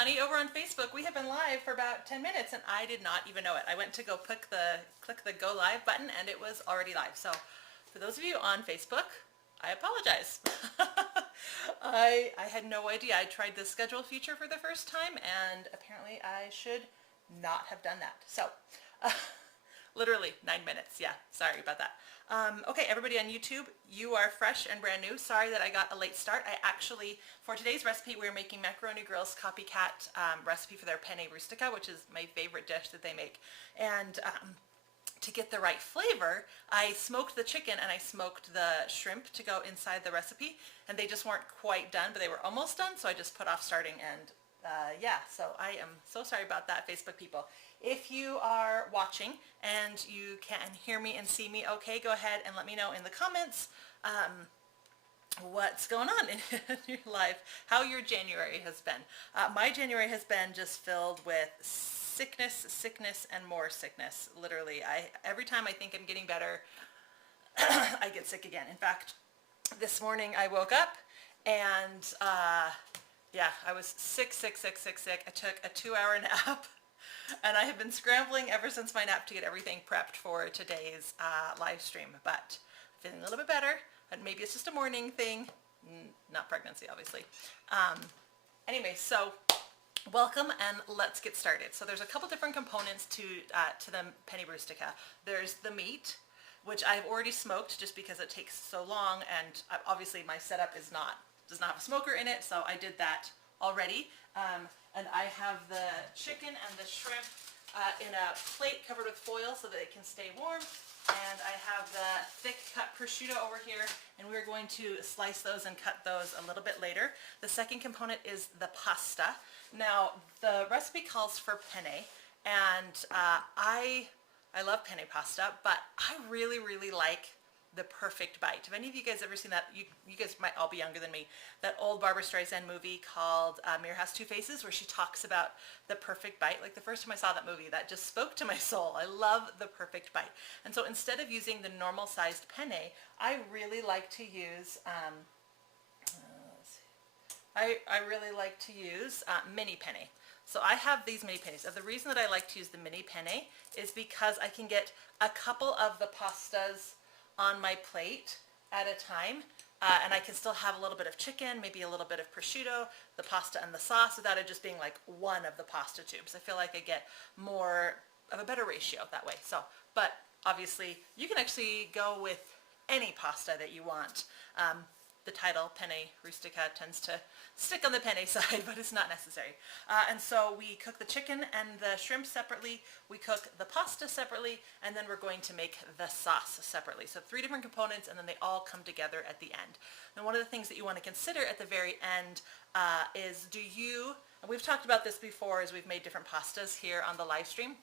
funny, over on Facebook we have been live for about 10 minutes and I did not even know it. I went to go click the go live button and it was already live. So for those of you on Facebook, I apologize. I had no idea. I tried the schedule feature for the first time and apparently I should not have done that. So literally 9 minutes. Yeah, sorry about that. Okay, everybody on YouTube, you are fresh and brand new. Sorry that I got a late start. I actually, for today's recipe, we're making Macaroni Grill's Copycat recipe for their Penne Rustica, which is my favorite dish that they make. And to get the right flavor, I smoked the chicken and I smoked the shrimp to go inside the recipe, and they just weren't quite done, but they were almost done, so I just put off starting, and yeah, so I am so sorry about that, Facebook people. If you are watching and you can hear me and see me okay, go ahead and let me know in the comments what's going on in your life, how your January has been. My January has been just filled with sickness, and more sickness. Literally, every time I think I'm getting better, I get sick again. In fact, this morning I woke up and yeah, I was sick. I took a 2-hour nap and I have been scrambling ever since my nap to get everything prepped for today's live stream, but feeling a little bit better, but maybe it's just a morning thing, not pregnancy obviously. Anyway, so welcome and let's get started. So there's a couple different components to the Penne Rustica. There's the meat, which I've already smoked just because it takes so long, and obviously my setup does not have a smoker in it, so I did that already. And I have the chicken and the shrimp in a plate covered with foil so that it can stay warm. And I have the thick cut prosciutto over here, and we're going to slice those and cut those a little bit later. The second component is the pasta. Now, the recipe calls for penne, and I love penne pasta, but I really like the perfect bite. Have any of you guys ever seen that? You guys might all be younger than me. That old Barbra Streisand movie called Mirror Has Two Faces, where she talks about the perfect bite. Like the first time I saw that movie, that just spoke to my soul. I love the perfect bite. And so instead of using the normal sized penne, I really like to use mini penne. So I have these mini pennies. The reason that I like to use the mini penne is because I can get a couple of the pastas on my plate at a time, and I can still have a little bit of chicken, maybe a little bit of prosciutto, the pasta and the sauce, without it just being like one of the pasta tubes. I feel like I get more of a better ratio that way. So, but obviously you can actually go with any pasta that you want. The title, Penne Rustica, tends to stick on the penne side, but it's not necessary. And so we cook the chicken and the shrimp separately, we cook the pasta separately, and then we're going to make the sauce separately. So 3 different components, and then they all come together at the end. And one of the things that you want to consider at the very end is, and we've talked about this before as we've made different pastas here on the live stream,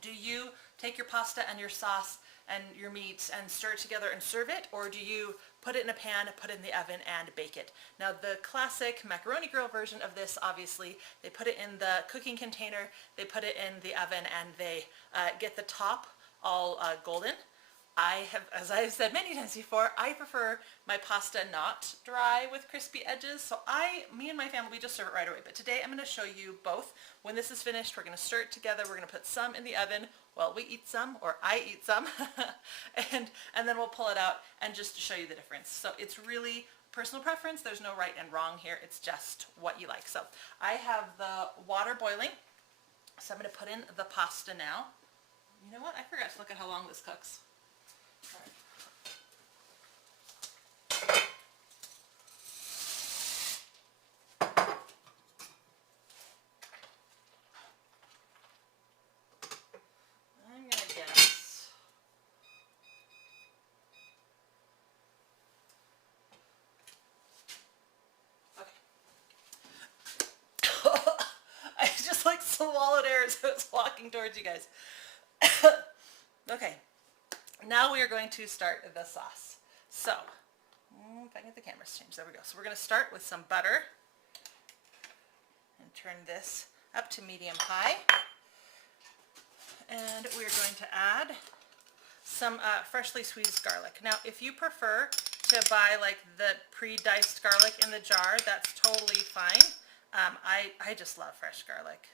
do you take your pasta and your sauce and your meat and stir it together and serve it, or do you put it in a pan, put it in the oven, and bake it? Now, the classic Macaroni Grill version of this, obviously, they put it in the cooking container, they put it in the oven, and they get the top all golden. I have, as I've said many times before, I prefer my pasta not dry with crispy edges, so me and my family, we just serve it right away. But today I'm going to show you both. When this is finished, we're going to stir it together, we're going to put some in the oven, well, we eat some, or I eat some, and then we'll pull it out and just show you the difference. So it's really personal preference, there's no right and wrong here, it's just what you like. So I have the water boiling, so I'm going to put in the pasta now. You know what, I forgot to look at how long this cooks. All right. I'm gonna guess. Okay. I just like swallowed air as I was walking towards you guys. Okay. Now we are going to start the sauce. So, if I can get the cameras changed, there we go. So we're going to start with some butter and turn this up to medium-high. And we're going to add some freshly squeezed garlic. Now, if you prefer to buy like the pre-diced garlic in the jar, that's totally fine. I just love fresh garlic.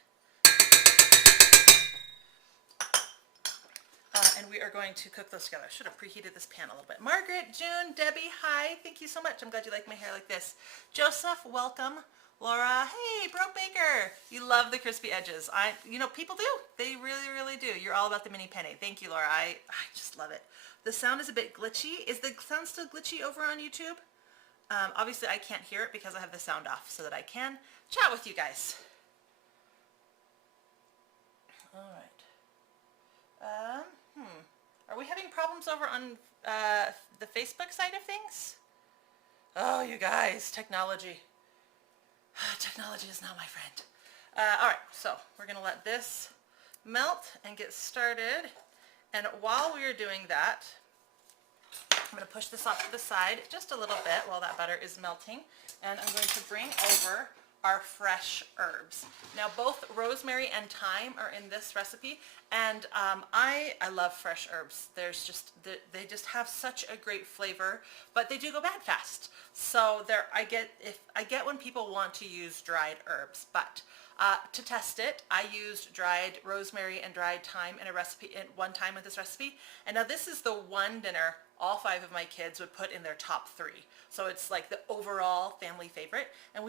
And we are going to cook those together. I should have preheated this pan a little bit. Margaret, June, Debbie, hi. Thank you so much. I'm glad you like my hair like this. Joseph, welcome. Laura, hey, Broke Baker. You love the crispy edges. You know, people do. They really, really do. You're all about the mini penne. Thank you, Laura. I just love it. The sound is a bit glitchy. Is the sound still glitchy over on YouTube? Obviously, I can't hear it because I have the sound off so that I can chat with you guys. All right. Are we having problems over on the Facebook side of things? Oh, you guys, technology. Technology is not my friend. All right, so we're going to let this melt and get started. And while we are doing that, I'm going to push this off to the side just a little bit while that butter is melting. And I'm going to bring over our fresh herbs. Now both rosemary and thyme are in this recipe, and I love fresh herbs. They just have such a great flavor, but they do go bad fast. So I get when people want to use dried herbs, but to test it, I used dried rosemary and dried thyme in a recipe one time with this recipe. And now this is the one dinner all 5 of my kids would put in their top 3. So it's like the overall family favorite. And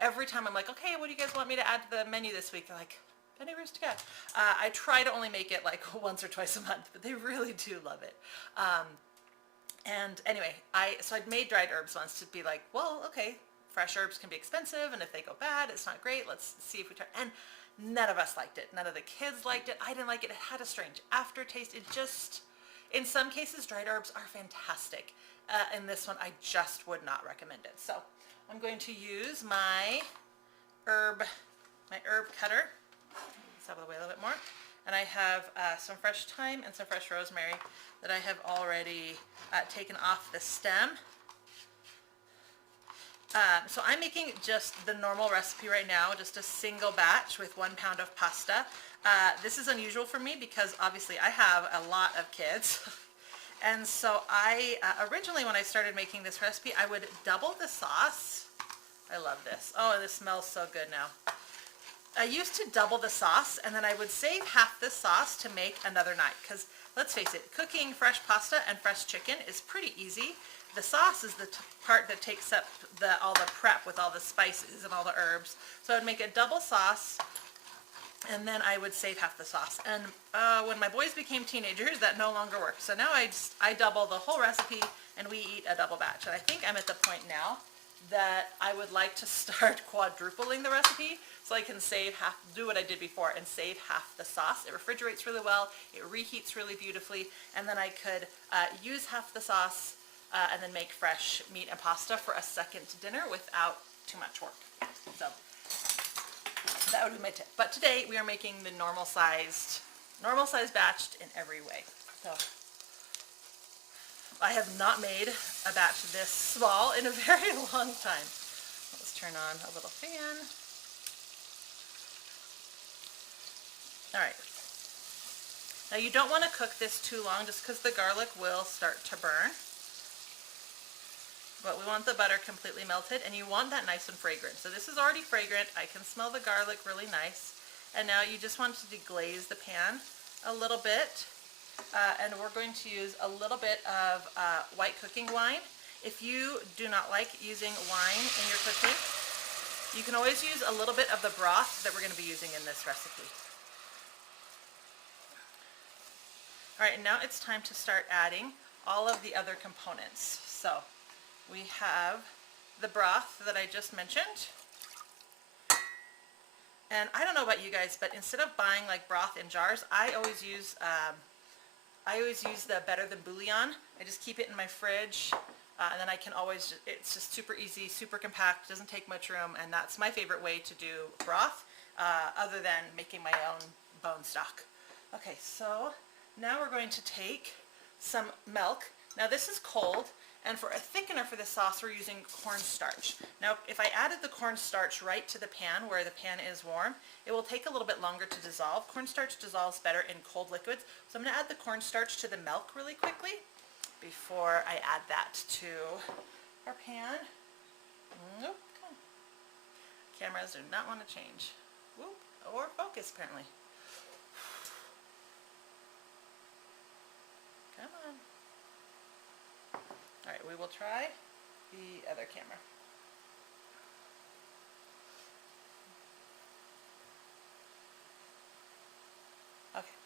every time I'm like, okay, what do you guys want me to add to the menu this week? They're like, Penne Rustica. I try to only make it like once or twice a month, but they really do love it. And anyway, so I'd made dried herbs once to be like, well, okay, fresh herbs can be expensive, and if they go bad, it's not great. Let's see if we try. And none of us liked it. None of the kids liked it. I didn't like it. It had a strange aftertaste. In some cases, dried herbs are fantastic. In this one, I just would not recommend it. So I'm going to use my herb cutter. Let's out of the way a little bit more. And I have some fresh thyme and some fresh rosemary that I have already taken off the stem. So I'm making just the normal recipe right now, just a single batch with 1 pound of pasta. This is unusual for me because obviously I have a lot of kids. And so originally when I started making this recipe, I would double the sauce. I love this. Oh, this smells so good now. I used to double the sauce, and then I would save half the sauce to make another night. Because let's face it, cooking fresh pasta and fresh chicken is pretty easy. The sauce is the part that takes up all the prep with all the spices and all the herbs. So I'd make a double sauce, and then I would save half the sauce. And when my boys became teenagers, that no longer worked. So now I double the whole recipe, and we eat a double batch. And I think I'm at the point now that I would like to start quadrupling the recipe so I can do what I did before and save half the sauce. It refrigerates really well, it reheats really beautifully, and then I could use half the sauce and then make fresh meat and pasta for a second dinner without too much work. So that would be my tip. But today we are making the normal sized batched in every way. So I have not made a batch this small in a very long time. Let's turn on a little fan. All right. Now you don't want to cook this too long just because the garlic will start to burn. But we want the butter completely melted, and you want that nice and fragrant. So this is already fragrant. I can smell the garlic really nice. And now you just want to deglaze the pan a little bit. And we're going to use a little bit of white cooking wine. If you do not like using wine in your cooking, you can always use a little bit of the broth that we're going to be using in this recipe. All right, and now it's time to start adding all of the other components. So we have the broth that I just mentioned. And I don't know about you guys, but instead of buying like broth in jars, I always use the Better Than Bouillon. I just keep it in my fridge, and then I can always, it's just super easy, super compact, doesn't take much room, and that's my favorite way to do broth, other than making my own bone stock. Okay, so now we're going to take some milk. Now this is cold, and for a thickener for this sauce, we're using cornstarch. Now, if I added the cornstarch right to the pan where the pan is warm, it will take a little bit longer to dissolve. Cornstarch dissolves better in cold liquids. So I'm going to add the cornstarch to the milk really quickly before I add that to our pan. Nope. Cameras do not want to change. Whoop, or focus apparently. Come on. Alright, we will try the other camera. Okay.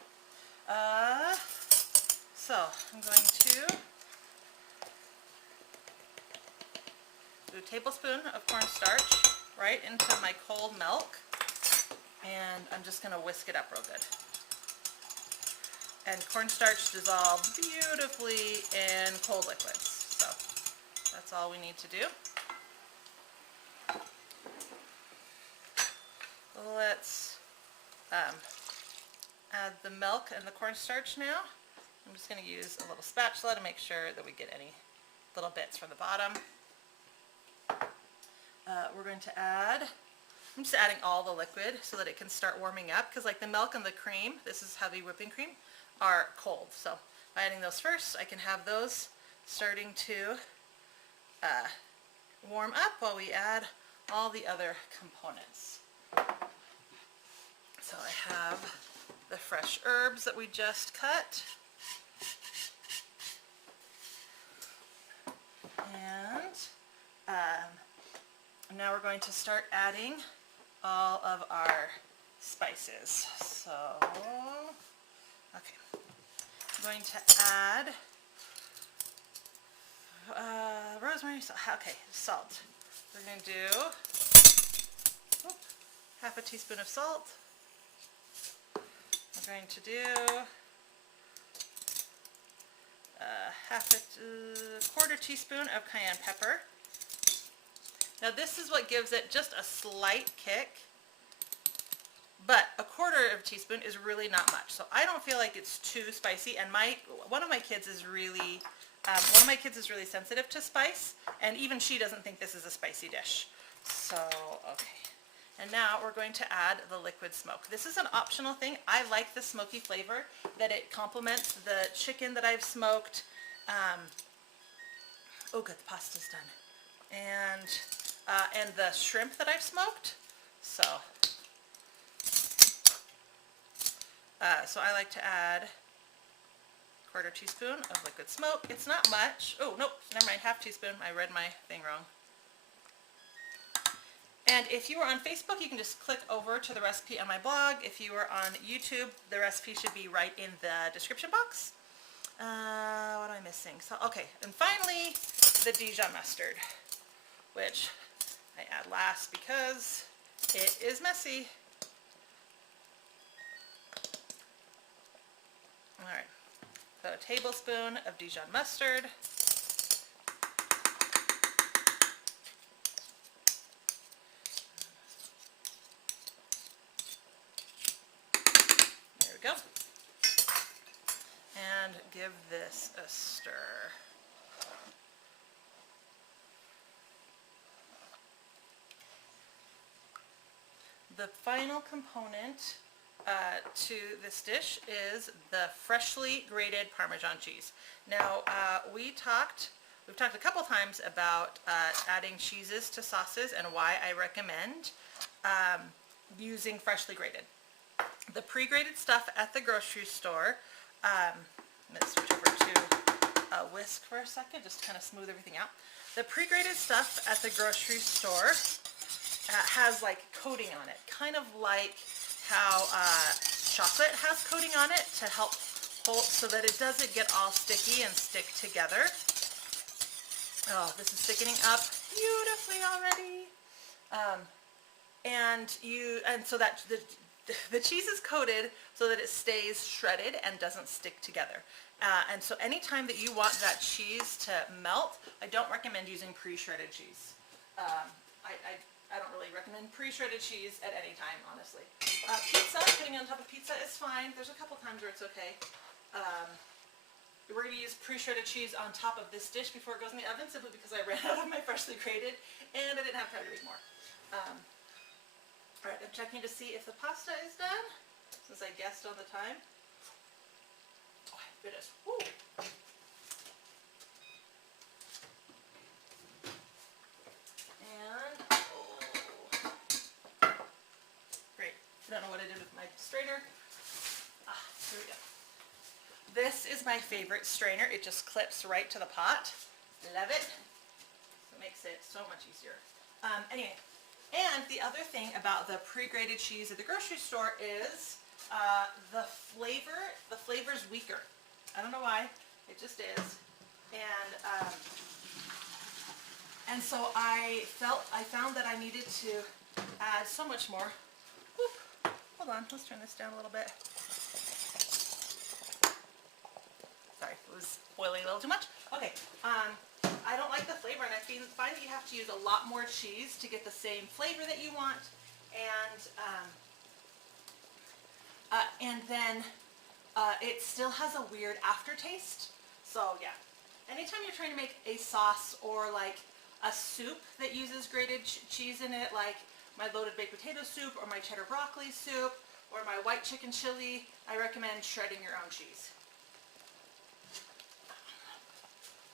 So I'm going to do a tablespoon of cornstarch right into my cold milk, and I'm just going to whisk it up real good. And cornstarch dissolves beautifully in cold liquids, so that's all we need to do. Let's add the milk and the cornstarch now. I'm just going to use a little spatula to make sure that we get any little bits from the bottom. We're going to add, I'm just adding all the liquid so that it can start warming up, because like the milk and the cream, this is heavy whipping cream, are cold. So by adding those first, I can have those starting to warm up while we add all the other components. So I have the fresh herbs that we just cut. And now we're going to start adding all of our spices. So, okay, I'm going to add rosemary, okay, salt. We're going to do half a teaspoon of salt. We're going to do quarter teaspoon of cayenne pepper. Now this is what gives it just a slight kick, but a quarter of a teaspoon is really not much. So I don't feel like it's too spicy, and one of my kids is really sensitive to spice, and even she doesn't think this is a spicy dish. So, okay. And now we're going to add the liquid smoke. This is an optional thing. I like the smoky flavor that it complements the chicken that I've smoked. Oh good, the pasta's done. And the shrimp that I've smoked. So I like to add quarter teaspoon of liquid smoke. It's not much. Oh, nope, never mind, half teaspoon. I read my thing wrong. And if you are on Facebook, you can just click over to the recipe on my blog. If you are on YouTube, the recipe should be right in the description box. What am I missing? So, okay, and finally, the Dijon mustard, which I add last because it is messy. All right, so a tablespoon of Dijon mustard. Go. And give this a stir. The final component to this dish is the freshly grated Parmesan cheese. Now we've talked a couple times about adding cheeses to sauces and why I recommend using freshly grated. The pre-grated stuff at the grocery store, let's switch over to a whisk for a second, just to kind of smooth everything out. The pre-grated stuff at the grocery store has like coating on it, kind of like how chocolate has coating on it to help hold so that it doesn't get all sticky and stick together. Oh, this is thickening up beautifully already. And so that the cheese is coated so that it stays shredded and doesn't stick together. And so anytime that you want that cheese to melt, I don't recommend using pre-shredded cheese. I don't really recommend pre-shredded cheese at any time, honestly. Pizza, putting it on top of pizza is fine. There's a couple times where it's okay. We're going to use pre-shredded cheese on top of this dish before it goes in the oven, simply because I ran out of my freshly grated and I didn't have time to make more. Alright, I'm checking to see if the pasta is done, since I guessed on the time. Oh, it is. Woo. And, I did with my strainer. Here we go. This is my favorite strainer. It just clips right to the pot. Love it. It makes it so much easier. Anyway, and the other thing about the pre-grated cheese at the grocery store is the flavor's weaker. I don't know why, it just is. And so I found that I needed to add so much more. Whoop. Hold on, let's turn this down a little bit. Sorry, it was boiling a little too much. Okay, I don't like the flavor, and I find that you have to use a lot more cheese to get the same flavor that you want, and then it still has a weird aftertaste. So yeah, anytime you're trying to make a sauce or like a soup that uses grated cheese in it, like my loaded baked potato soup or my cheddar broccoli soup or my white chicken chili, I recommend shredding your own cheese.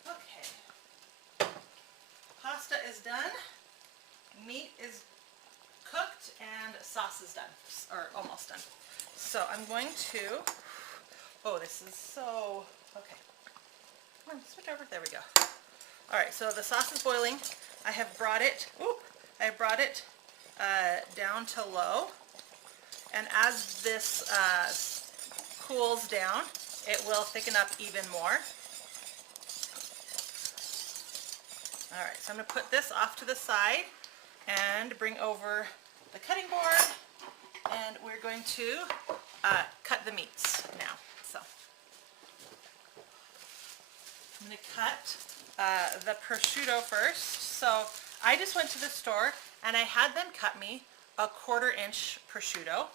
Okay, pasta is done, meat is cooked, and sauce is done, or almost done. So I'm going to, oh, this is so, okay. Come on, switch over, there we go. All right, so the sauce is boiling. I have brought it, down to low, and as this cools down, it will thicken up even more. All right, so I'm going to put this off to the side and bring over the cutting board, and we're going to cut the meats now. So I'm going to cut the prosciutto first. So I just went to the store and I had them cut me a 1/4 inch prosciutto.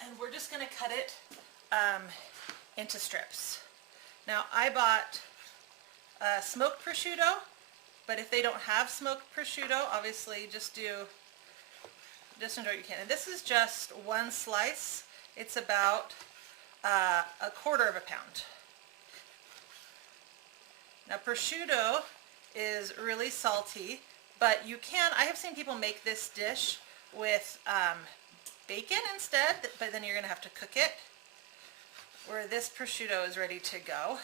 And we're just going to cut it into strips. Now I bought smoked prosciutto, but if they don't have smoked prosciutto, obviously just enjoy what you can. And this is just one slice. It's about a 1/4 pound. Now prosciutto is really salty, but I have seen people make this dish with bacon instead, but then you're going to have to cook it. Where this prosciutto is ready to go.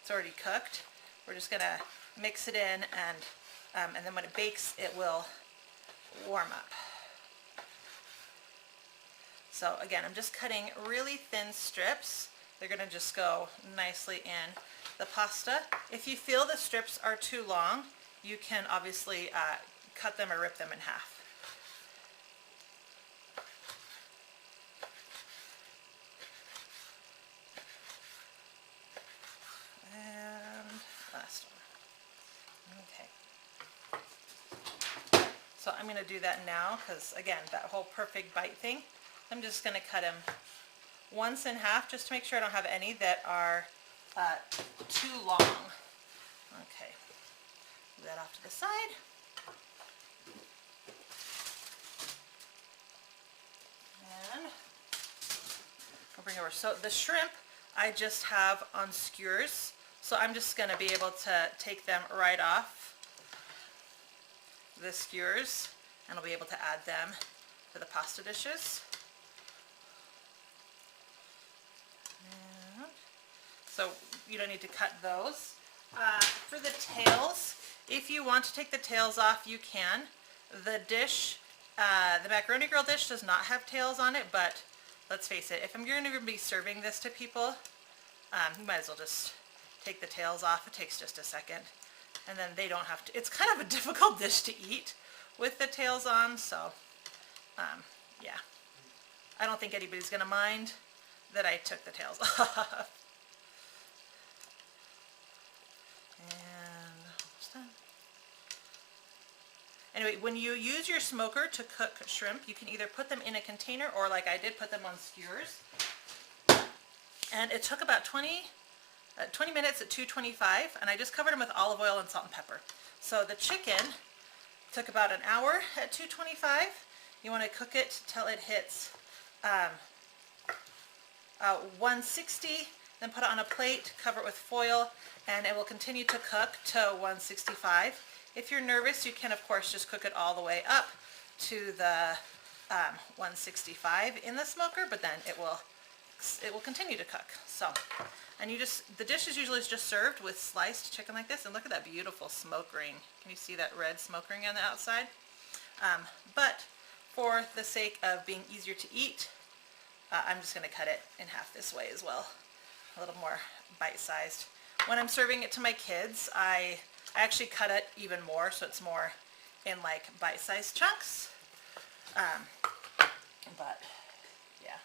It's already cooked. We're just going to mix it in, and then when it bakes, it will warm up. So again, I'm just cutting really thin strips. They're going to just go nicely in the pasta. If you feel the strips are too long, you can obviously cut them or rip them in half. And last one. Okay. So I'm going to do that now because, again, that whole perfect bite thing, I'm just going to cut them once in half just to make sure I don't have any that are too long. Okay, move that off to the side. And I'll bring over. So the shrimp I just have on skewers, so I'm just going to be able to take them right off the skewers, and I'll be able to add them to the pasta dishes. So you don't need to cut those. For the tails, if you want to take the tails off, you can. The dish, the Macaroni Grill dish does not have tails on it, but let's face it, if I'm going to be serving this to people, you might as well just take the tails off. It takes just a second, and then they don't have to. It's kind of a difficult dish to eat with the tails on, so yeah. I don't think anybody's going to mind that I took the tails off. Anyway, when you use your smoker to cook shrimp, you can either put them in a container or, like I did, put them on skewers. And it took about 20 minutes at 225, and I just covered them with olive oil and salt and pepper. So the chicken took about an hour at 225. You want to cook it till it hits 160, then put it on a plate, cover it with foil, and it will continue to cook to 165. If you're nervous, you can of course just cook it all the way up to the 165 in the smoker, but then it will continue to cook. So, and the dish is usually just served with sliced chicken like this, and look at that beautiful smoke ring. Can you see that red smoke ring on the outside? But for the sake of being easier to eat, I'm just going to cut it in half this way as well, a little more bite-sized. When I'm serving it to my kids, I actually cut it even more, so it's more in like bite-sized chunks. But yeah,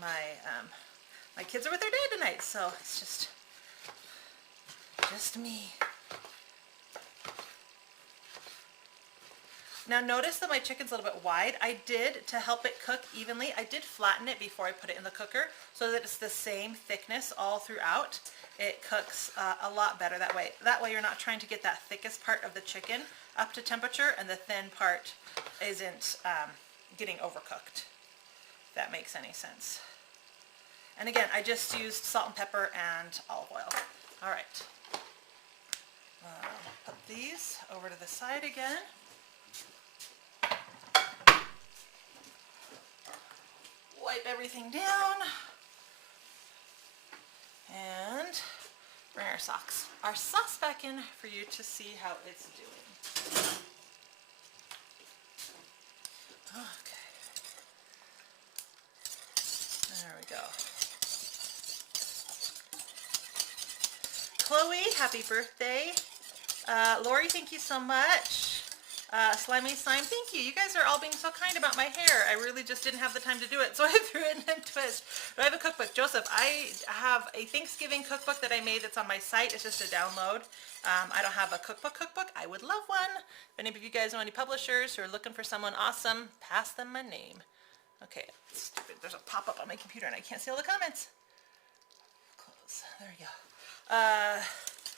my kids are with their dad tonight, so it's just me. Now notice that my chicken's a little bit wide. I did, to help it cook evenly, I did flatten it before I put it in the cooker so that it's the same thickness all throughout. It cooks a lot better that way. That way you're not trying to get that thickest part of the chicken up to temperature and the thin part isn't getting overcooked, if that makes any sense. And again, I just used salt and pepper and olive oil. All right. Put these over to the side again. Wipe everything down. And bring our sauce back in for you to see how it's doing. Okay. There we go. Chloe, happy birthday. Lori, thank you so much. Slimy Slime, thank you. You guys are all being so kind about my hair. I really just didn't have the time to do it, so I threw it in a twist. But I have a cookbook. Joseph, I have a Thanksgiving cookbook that I made that's on my site. It's just a download. I don't have a cookbook. I would love one. If any of you guys know any publishers who are looking for someone awesome, pass them my name. Okay, stupid. There's a pop-up on my computer and I can't see all the comments. Close. There we go.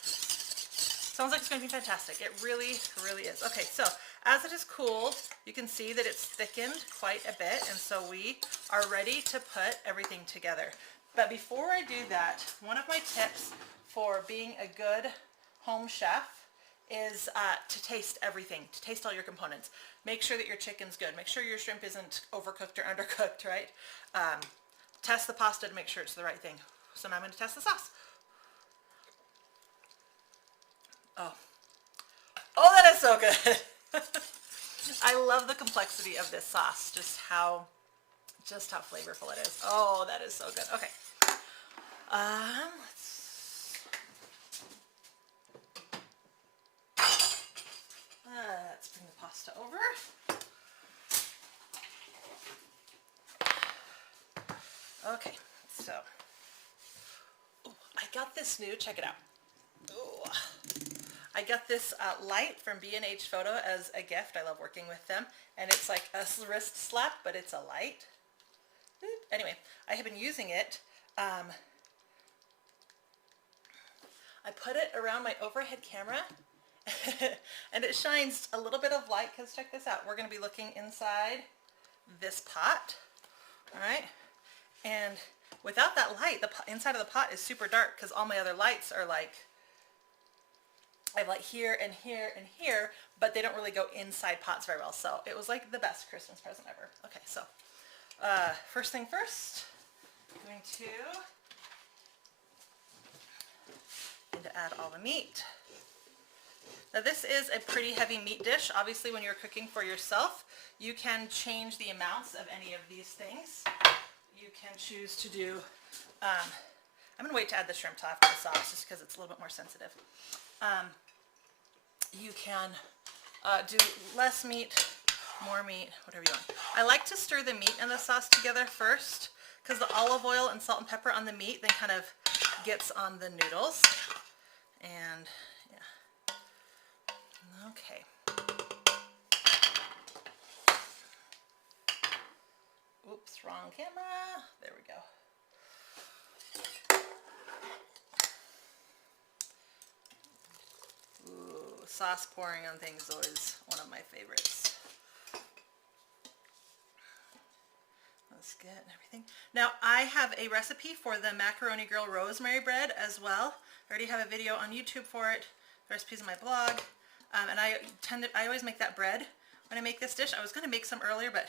Sounds like it's going to be fantastic. It really, really is. Okay, so as it is cooled, you can see that it's thickened quite a bit, and so we are ready to put everything together. But before I do that, one of my tips for being a good home chef is to taste everything, to taste all your components. Make sure that your chicken's good. Make sure your shrimp isn't overcooked or undercooked, right? Test the pasta to make sure it's the right thing. So now I'm going to test the sauce. Oh, that is so good. I love the complexity of this sauce, just how flavorful it is. Oh, that is so good. Okay. Let's bring the pasta over. Okay, so I got this new, check it out. Ooh. I got this light from B&H Photo as a gift. I love working with them. And it's like a wrist slap, but it's a light. Anyway, I have been using it. I put it around my overhead camera and it shines a little bit of light because check this out. We're going to be looking inside this pot. All right. And without that light, the inside of the pot is super dark because all my other lights are like, I have like here and here and here, but they don't really go inside pots very well. So it was like the best Christmas present ever. Okay, so first thing first, I'm going to add all the meat. Now this is a pretty heavy meat dish. Obviously when you're cooking for yourself, you can change the amounts of any of these things. You can choose to do, I'm going to wait to add the shrimp to after the sauce just because it's a little bit more sensitive. You can do less meat, more meat, whatever you want. I like to stir the meat and the sauce together first because the olive oil and salt and pepper on the meat then kind of gets on the noodles. And yeah. Okay. Oops, wrong camera. There we go. Ooh, sauce pouring on things is always one of my favorites. That's good and everything. Now I have a recipe for the Macaroni Grill rosemary bread as well. I already have a video on YouTube for it. The recipe's on my blog. And I always make that bread when I make this dish. I was going to make some earlier, but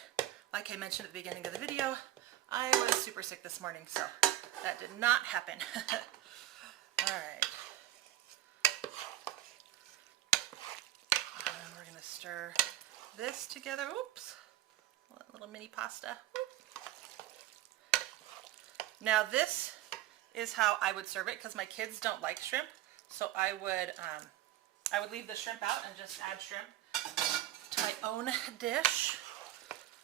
like I mentioned at the beginning of the video, I was super sick this morning, so that did not happen. All right. And we're going to stir this together. Oops. A little mini pasta. Oop. Now this is how I would serve it because my kids don't like shrimp. So I would leave the shrimp out and just add shrimp to my own dish.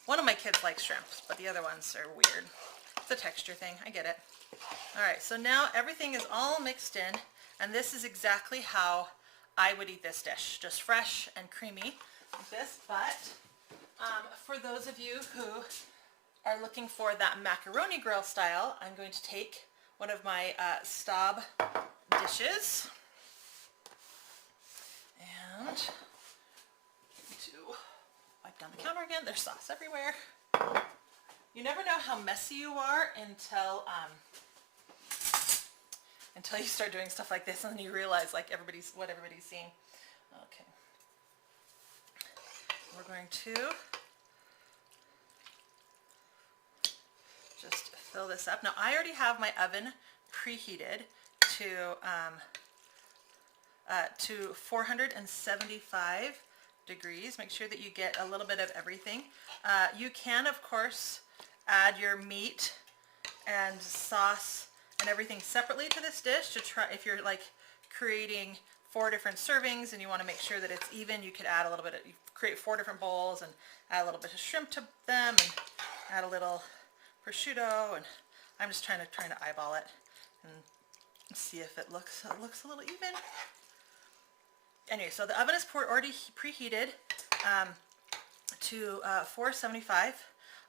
One of my kids likes shrimp, but the other ones are weird. It's a texture thing, I get it. All right, so now everything is all mixed in, and this is exactly how I would eat this dish, just fresh and creamy like this. But for those of you who are looking for that macaroni grill style, I'm going to take one of my Staub dishes and to wipe down the counter again. There's sauce everywhere. You never know how messy you are until you start doing stuff like this, and then you realize like what everybody's seeing. Okay, we're going to just fill this up. Now I already have my oven preheated to 475 degrees. Make sure that you get a little bit of everything. You can, of course, add your meat and sauce and everything separately to this dish to try. If you're like creating 4 different servings and you want to make sure that it's even, you could add a little bit of, you create 4 different bowls and add a little bit of shrimp to them and add a little prosciutto, and I'm just trying to eyeball it and see if it looks a little even. Anyway, so the oven is already preheated to 475.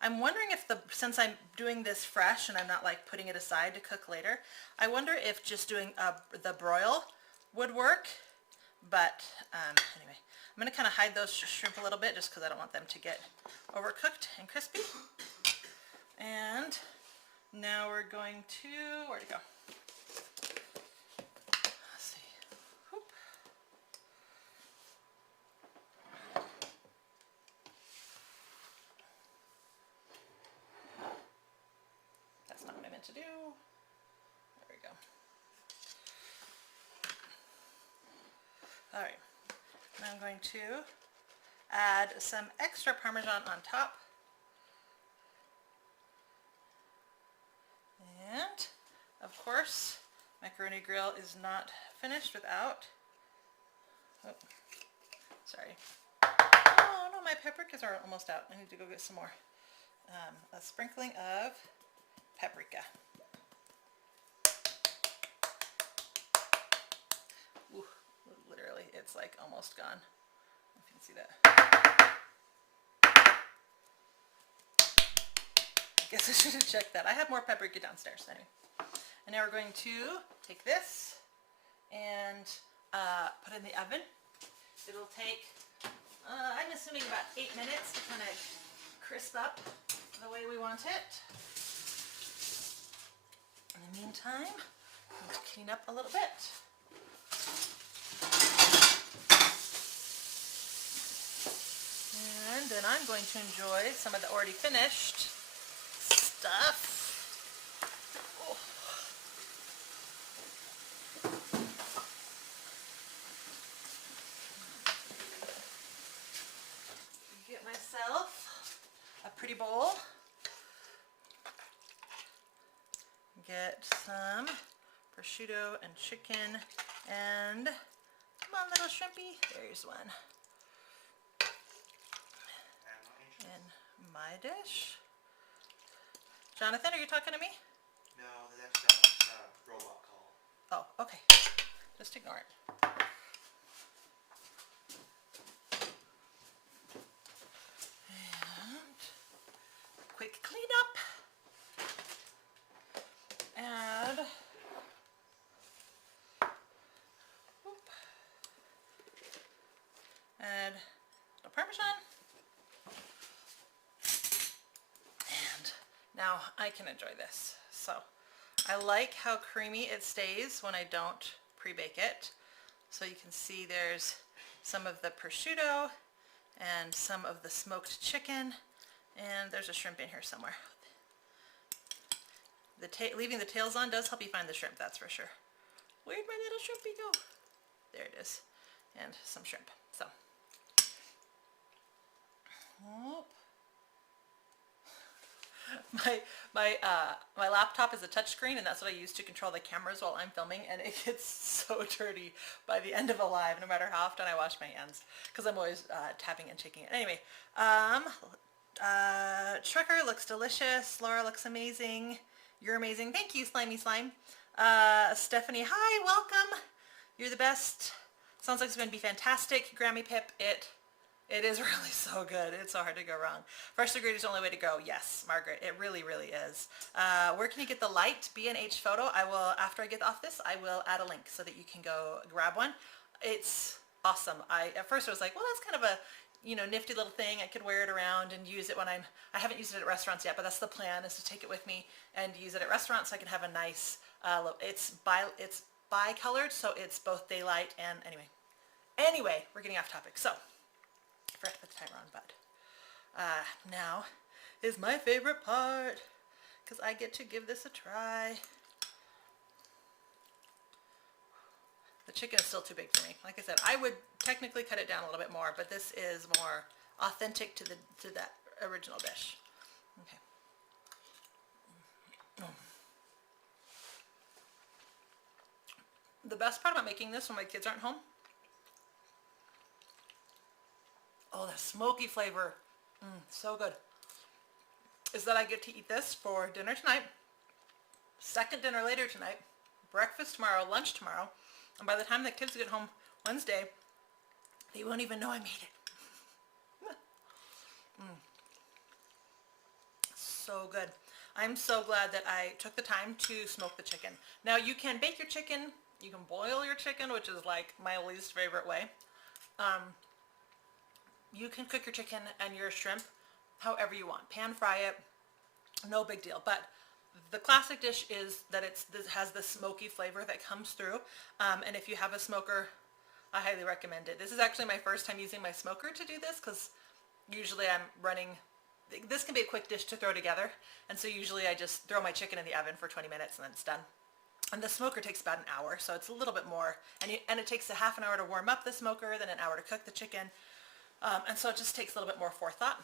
I'm wondering if since I'm doing this fresh and I'm not like putting it aside to cook later, I wonder if just doing the broil would work. But anyway, I'm going to kind of hide those shrimp a little bit just because I don't want them to get overcooked and crispy. And now we're going to, where'd it go? Let's see. Whoop. That's not what I meant to do. There we go. All right. Now I'm going to add some extra Parmesan on top. And, of course, Macaroni Grill is not finished without, oh, sorry. Oh no, my paprikas are almost out. I need to go get some more. A sprinkling of paprika. Ooh, literally, it's like almost gone. If you can see that. I guess I should have checked that. I have more paprika downstairs anyway. And now we're going to take this and put it in the oven. It'll take, I'm assuming about 8 minutes to kind of crisp up the way we want it. In the meantime, let's clean up a little bit. And then I'm going to enjoy some of the already finished stuff. Oh. Get myself a pretty bowl. Get some prosciutto and chicken and come on little shrimpy, there's one. In my dish. Jonathan, are you talking to me? No, that's a robot call. Oh, okay. Just ignore it. And quick cleanup. Add the Parmesan. And now I can enjoy this. So I like how creamy it stays when I don't pre-bake it. So you can see there's some of the prosciutto and some of the smoked chicken, and there's a shrimp in here somewhere. Leaving the tails on does help you find the shrimp, that's for sure. Where'd my little shrimpy go? There it is. And some shrimp. So. Oh. My laptop is a touchscreen, and that's what I use to control the cameras while I'm filming, and it gets so dirty by the end of a live, no matter how often I wash my hands, because I'm always tapping and shaking it. Anyway, Trucker looks delicious. Laura looks amazing. You're amazing. Thank you, Slimy Slime. Stephanie, hi, welcome. You're the best. Sounds like it's going to be fantastic. Grammy Pip, it is really so good. It's so hard to go wrong. Fresh to grade is the only way to go. Yes, Margaret, it really, really is. Where can you get the light B&H photo? I will, after I get off this, I will add a link so that you can go grab one. It's awesome. At first I was like, well, that's kind of a, nifty little thing. I could wear it around and use it when I haven't used it at restaurants yet, but that's the plan, is to take it with me and use it at restaurants so I can have a nice, it's bi-colored, so it's both daylight and, anyway, we're getting off topic. So, I forgot to put the timer on, but now is my favorite part, because I get to give this a try. The chicken is still too big for me. Like I said, I would technically cut it down a little bit more, but this is more authentic to that original dish. Okay. The best part about making this when my kids aren't home, oh, the smoky flavor, so good, is that I get to eat this for dinner tonight, second dinner later tonight, breakfast tomorrow, lunch tomorrow, and by the time the kids get home Wednesday, they won't even know I made it. So good. I'm so glad that I took the time to smoke the chicken. Now, you can bake your chicken, you can boil your chicken, which is like my least favorite way. You can cook your chicken and your shrimp however you want. Pan fry it, no big deal. But the classic dish is that this has the smoky flavor that comes through. And if you have a smoker, I highly recommend it. This is actually my first time using my smoker to do this, because usually I'm running, this can be a quick dish to throw together. And so usually I just throw my chicken in the oven for 20 minutes and then it's done. And the smoker takes about an hour, so it's a little bit more. And it takes a half an hour to warm up the smoker, then an hour to cook the chicken. And so it just takes a little bit more forethought.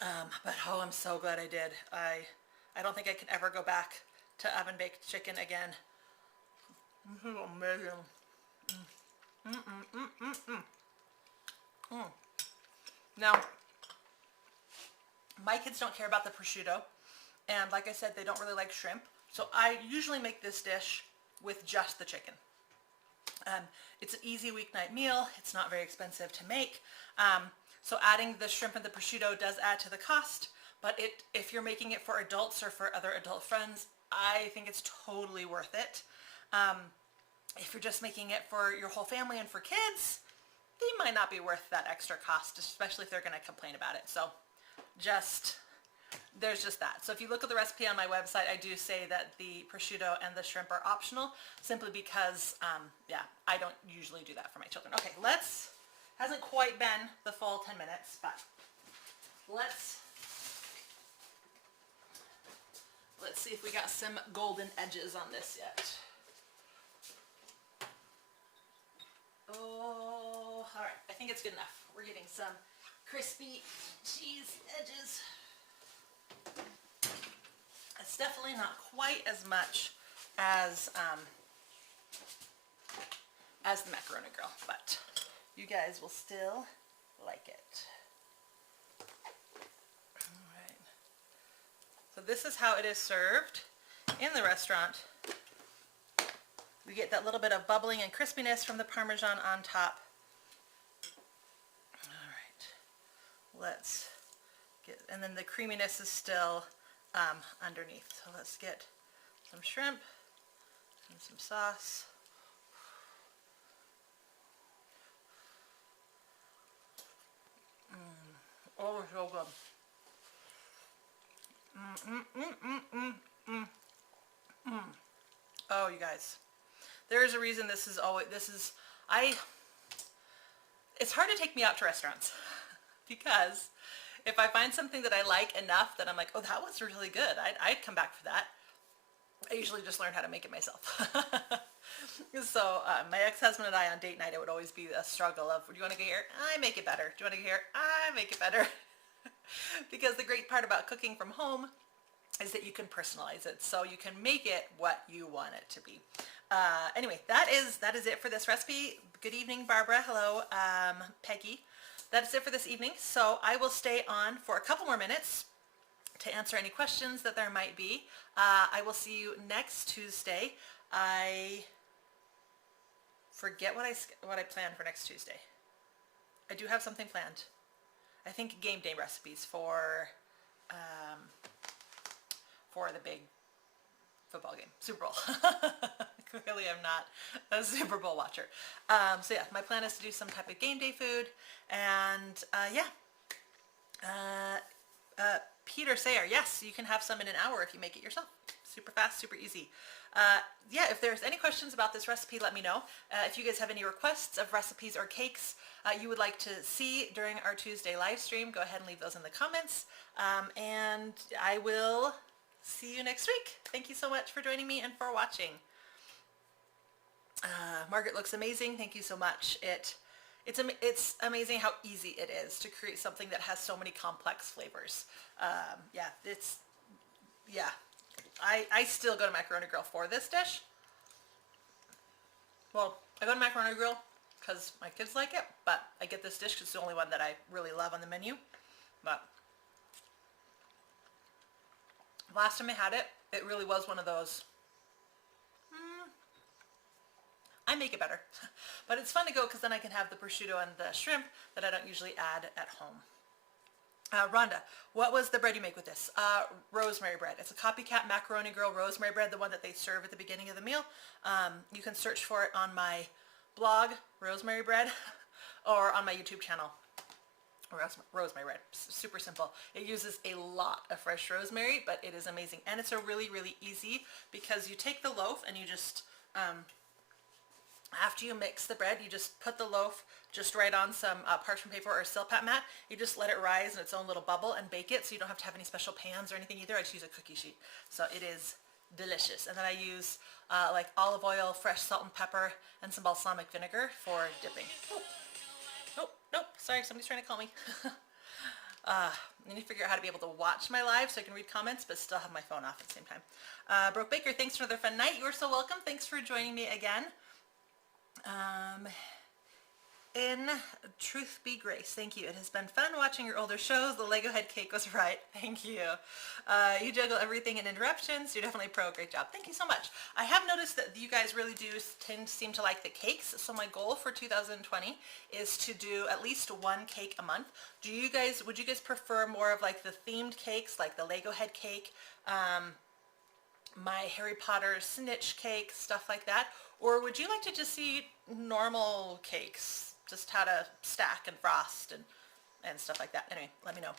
But oh, I'm so glad I did. I don't think I could ever go back to oven-baked chicken again. This is amazing. Now, my kids don't care about the prosciutto. And like I said, they don't really like shrimp. So I usually make this dish with just the chicken. It's an easy weeknight meal. It's not very expensive to make. So adding the shrimp and the prosciutto does add to the cost, but if you're making it for adults or for other adult friends, I think it's totally worth it. If you're just making it for your whole family and for kids, they might not be worth that extra cost, especially if they're going to complain about it. So there's just that. So if you look at the recipe on my website, I do say that the prosciutto and the shrimp are optional, simply because, I don't usually do that for my children. Okay, hasn't quite been the full 10 minutes, but let's see if we got some golden edges on this yet. Oh, all right, I think it's good enough. We're getting some crispy cheese edges. It's definitely not quite as much as the Macaroni Grill, but you guys will still like it. All right. So this is how it is served in the restaurant. We get that little bit of bubbling and crispiness from the Parmesan on top. All right. Let's get, and then the creaminess is still underneath. So let's get some shrimp and some sauce. Oh, so good. Oh, you guys. There is a reason this is always, it's hard to take me out to restaurants because if I find something that I like enough that I'm like, oh, that was really good, I'd come back for that. I usually just learn how to make it myself. So my ex-husband and I on date night, it would always be a struggle of, do you want to go here? I make it better. Do you want to go here? I make it better. Because the great part about cooking from home is that you can personalize it. So you can make it what you want it to be. Anyway, that is it for this recipe. Good evening, Barbara. Hello, Peggy. That's it for this evening. So I will stay on for a couple more minutes to answer any questions that there might be. I will see you next Tuesday. I forget what I planned for next Tuesday. I do have something planned. I think game day recipes for the big football game, Super Bowl. Clearly I'm not a Super Bowl watcher. So yeah, my plan is to do some type of game day food, and Peter Sayer, yes, you can have some in an hour if you make it yourself. Super fast, super easy. Yeah, if there's any questions about this recipe, let me know. If you guys have any requests of recipes or cakes you would like to see during our Tuesday live stream, go ahead and leave those in the comments. And I will see you next week. Thank you so much for joining me and for watching. Margaret looks amazing. Thank you so much. It's amazing how easy it is to create something that has so many complex flavors. I still go to Macaroni Grill for this dish. Well, I go to Macaroni Grill because my kids like it, but I get this dish because it's the only one that I really love on the menu. But last time I had it, it really was one of those, I make it better. But it's fun to go because then I can have the prosciutto and the shrimp that I don't usually add at home. Rhonda, what was the bread you make with this? Rosemary bread. It's a Copycat Macaroni Grill rosemary bread, the one that they serve at the beginning of the meal. You can search for it on my blog, Rosemary Bread, or on my YouTube channel, Rosemary Bread. Super simple. It uses a lot of fresh rosemary, but it is amazing. And it's a really, really easy, because you take the loaf and you just, after you mix the bread, you just put the loaf just right on some parchment paper or silpat mat. You just let it rise in its own little bubble and bake it, so you don't have to have any special pans or anything either. I just use a cookie sheet. So it is delicious. And then I use like olive oil, fresh salt and pepper, and some balsamic vinegar for dipping. Nope, sorry, somebody's trying to call me. I need to figure out how to be able to watch my live so I can read comments, but still have my phone off at the same time. Brooke Baker, thanks for another fun night. You are so welcome. Thanks for joining me again. In Truth Be Grace, thank you. It has been fun watching your older shows. The Lego head cake was right. Thank you. You juggle everything and interruptions. You're definitely a pro. Great job. Thank you so much. I have noticed that you guys really do seem to like the cakes. So my goal for 2020 is to do at least one cake a month. Would you guys prefer more of like the themed cakes, like the Lego head cake, my Harry Potter snitch cake, stuff like that? Or would you like to just see normal cakes, just how to stack and frost and stuff like that? Anyway, let me know.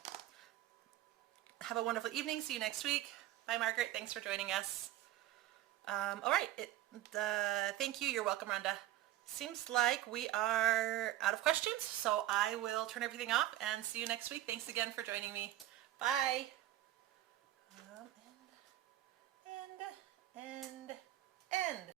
Have a wonderful evening. See you next week. Bye, Margaret. Thanks for joining us. All right. Thank you. You're welcome, Rhonda. Seems like we are out of questions, so I will turn everything off and see you next week. Thanks again for joining me. Bye. And end.